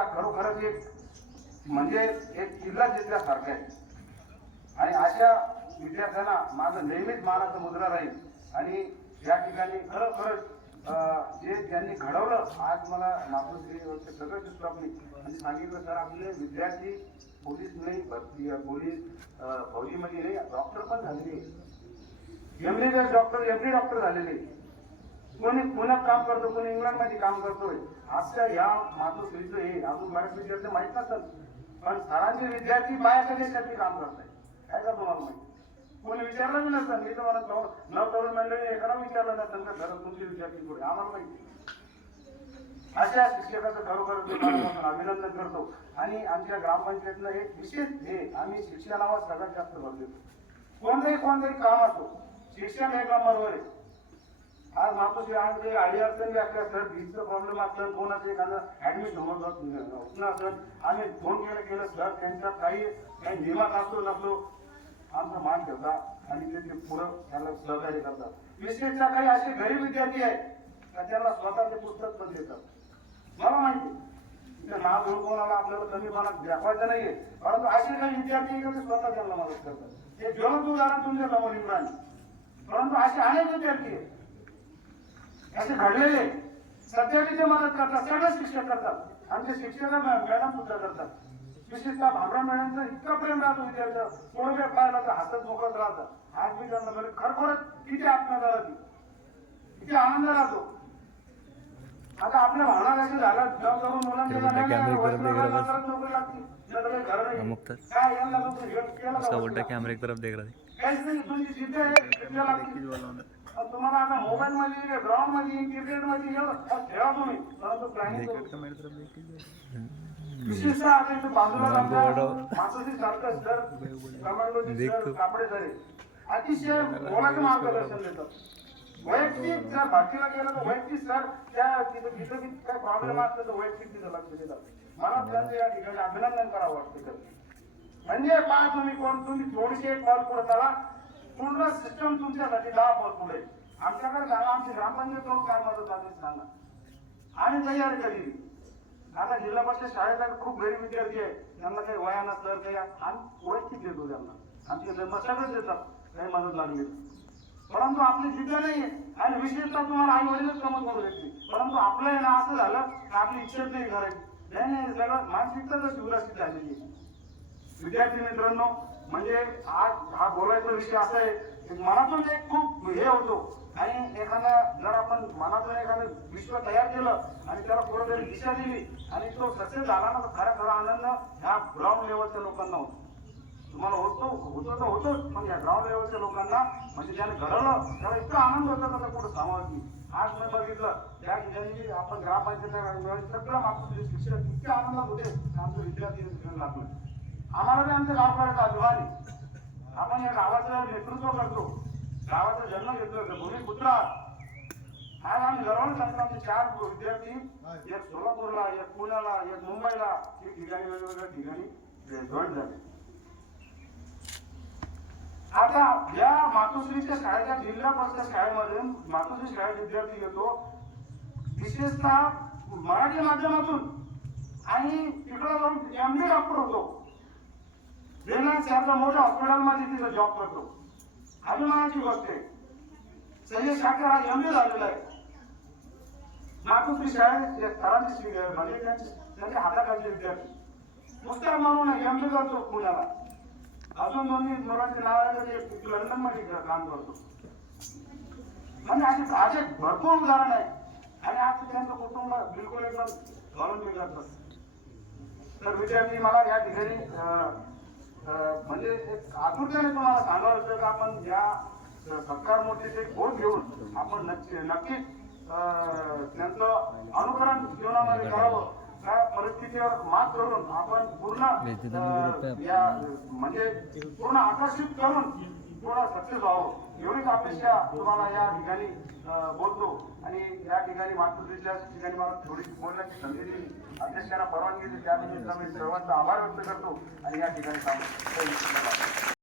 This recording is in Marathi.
जिल्हा खरोखरच एक म्हणजे एक किल्ला जिंकल्यासारखा आहे आणि अशा विद्यार्थ्यांना माझं नेहमीच मानाचं मुद्रा राहील आणि या ठिकाणी खरोखरच जे त्यांनी घडवलं आज मला मातृश्रीवरचे सगळे स्वप्न आणि सांगितलं सर आपले विद्यार्थी पोलीस नाही भरती पोलीस फौजीमध्ये नाही डॉक्टर पण झालेले एमबीबीएस डॉक्टर एमडी डॉक्टर झालेले कोणी पुण्यात काम करतो कोणी इंग्लंडमध्ये काम करतोय आजच्या या मातृश्रीचं हे अजून बऱ्याच विद्यार्थी माहीत नसतात पण सरांचे विद्यार्थी बाहेरच्या देशात काम करताय काय का तुम्हाला माहिती कोणी विचारलं बी नसतं मी तुम्हाला नव तरुण मंडळी एखादा विचारलं नसतं का खरं तुमचे विद्यार्थी पुढे आम्हाला माहिती अशा शिक्षकाचं खरोखर अभिनंदन करतो आणि आमच्या ग्रामपंचायतनं एक विशेष हे आम्ही शिक्षणावर सगळ्यात जास्त भर देतो कोणतंही काम असो शिक्षण एक नंबरवर आहे आज मातोश्री आज आडी अडचणी असल्या सर फीजचा प्रॉब्लेम असलं कोणाचं एखादं ऍडमिशन होत असेल आम्ही फोन केलं सर त्यांचा काही नियमात असतो नसलो आमचा मान ठेवता आणि ते पुढं त्याला सहकार्य करतात विशेषतः काही असे गरीब विद्यार्थी आहेत का त्यांना स्वतःचे पुस्तक पण देतात मला माहिती नाव घेऊन कोणाला आपल्याला कमीपणा दाखवायचं नाहीये परंतु असे काही विद्यार्थी ते स्वतः त्यांना मदत करतात हे ज्वलंत उदाहरण तुमच्या समोर येऊन परंतु असे अनेक विद्यार्थी आहेत असे घडलेले सध्या तिथे मदत करतात सगळे शिक्षक करतात आमचे शिक्षक मॅडम सुद्धा करतात विशेषतः भामरा मॅडमचं इतकं प्रेम राहतो विद्यार्थ्यावर थोडं वेळ पाहिला तर हातात मोकळत राहतात आज मी त्यांना म्हणजे खरोखरच किती आत्महत्या राहते किती आनंद राहतो आता आपल्या भावना कशी झाला जवळ मुलांना नोकरी लागते काय यांना कैमरे की तरफ देख रहा है काहीच नाही तुमची जिद्द आहे तुम्हाला आता मोबाईल मध्ये ग्राउंड मध्ये क्रिकेट मध्ये खेळा तुम्ही परंतु विशेषतः आता बाजूला मातोश्री सारखं सर कमांडोची सर कापडे सर अतिशय मोलाचं मार्गदर्शन देतात वैयक्तिक जर भरतीला गेलं तर वैयक्तिक सर त्या तिथं काय प्रॉब्लेम असतं तर वैयक्तिक तिथं लक्ष देतात मला त्यांचं या ठिकाणी अभिनंदन करावं वाटतं म्हणजे पहा तुम्ही थोडीशी एक कॉल पुढे चला पूर्ण सिस्टम तुमच्यासाठी 10 पॉल पुढे आमच्याकडे सांगा आमची ग्रामपंचायत लोक काय मदत झाली सांगा आम्ही तयारी केली आता जिल्हा परिषद शाळेला खूप गरीब विद्यार्थी आहे त्यांना काही वया नसलं काही आम्ही वैयक्तिक देतो त्यांना आमचे सगळेच देतात काही मदत लागली परंतु आपली जिद्द नाहीये आणि विशेषतः तुम्हाला आई वडीलच कमत करू शकते परंतु आपलं ना असं झालं की आपली इच्छाच नाही करायची नाही सगळं मानसिकताच विकसित झालेली आहे विद्यार्थी मित्रांनो म्हणजे आज हा बोलायचा विषय असा आहे की मनातून एक खूप हे होतो आणि एखादा जर आपण मनातून एखादं विश्व तयार केलं आणि त्याला कुठेतरी दिशा दिली आणि तो सक्सेस झाला ना तर खरा आनंद ह्या ग्राउंड लेवलच्या लोकांना होतो तुम्हाला होतो तर होतोच पण या ग्राउंड लेवलच्या लोकांना म्हणजे ज्याने घडवलं त्याला इतका आनंद होता त्याचा कुठं सामावत नाही आज मी बघितलं त्या ठिकाणी आपण ग्रामपंचायत सगळं मागतो शिक्षक इतके आनंदात होते आमचं विद्यार्थी लागलं आम्हाला बी आमच्या गावकऱ्याचा अभिमान आहे आपण या गावाचं नेतृत्व करतो गावाचा जन्म घेतलो भूमिपुत्र आज आम्ही गर्वाने सांगतो आमचे 4 विद्यार्थी एक सोलापूरला एक पुण्याला एक मुंबईला एक ठिकाणी वेगवेगळ्या ठिकाणी जॉईन झाले आता या मातोश्रीच्या शाळेच्या जिल्हा परिषद शाळेमधून मातोश्री शाळेत विद्यार्थी येतो विशेषतः मराठी माध्यमातून आणि तिकडे जाऊन एमडी डॉक्टर होतो सारख्या मोठ्या हॉस्पिटलमध्ये तिथे जॉब करतो अभिमानाची गोष्ट आहे सय्यद शाखेर हा एमडी झालेला आहे मातोश्री शाळेत सरांची म्हणजे त्यांच्या हाताखालचे विद्यार्थी पुस्तक म्हणून एमडी करतो पुण्याला अजून 2 मुलांचे नाव आहे एक लंडन मध्ये काम करतो म्हणजे असे भरपूर उदाहरण आहे आणि आज त्यांचं कुटुंब बिलकुल एकदम घालून करतात तर विद्यार्थी मला या ठिकाणी म्हणजे एक आतुरतेने तुम्हाला सांगावं लागतं की आपण या सरकार मोठीचे बोध घेऊन आपण नक्कीच त्यांचं अनुकरण जीवनामध्ये करावं त्या परिस्थितीवर मात करून आपण पूर्ण या म्हणजे पूर्ण आकर्षित करून पूर्ण सक्सेस व्हावं एवढीच अपेक्षा तुम्हाला या ठिकाणी बोलतो आणि या ठिकाणी मातृश्रीच्या ठिकाणी मला थोडी बोलण्याची संधी दिली अध्यक्षांना परवानगी दिली त्याबद्दल मी सर्वांचा आभार व्यक्त करतो आणि या ठिकाणी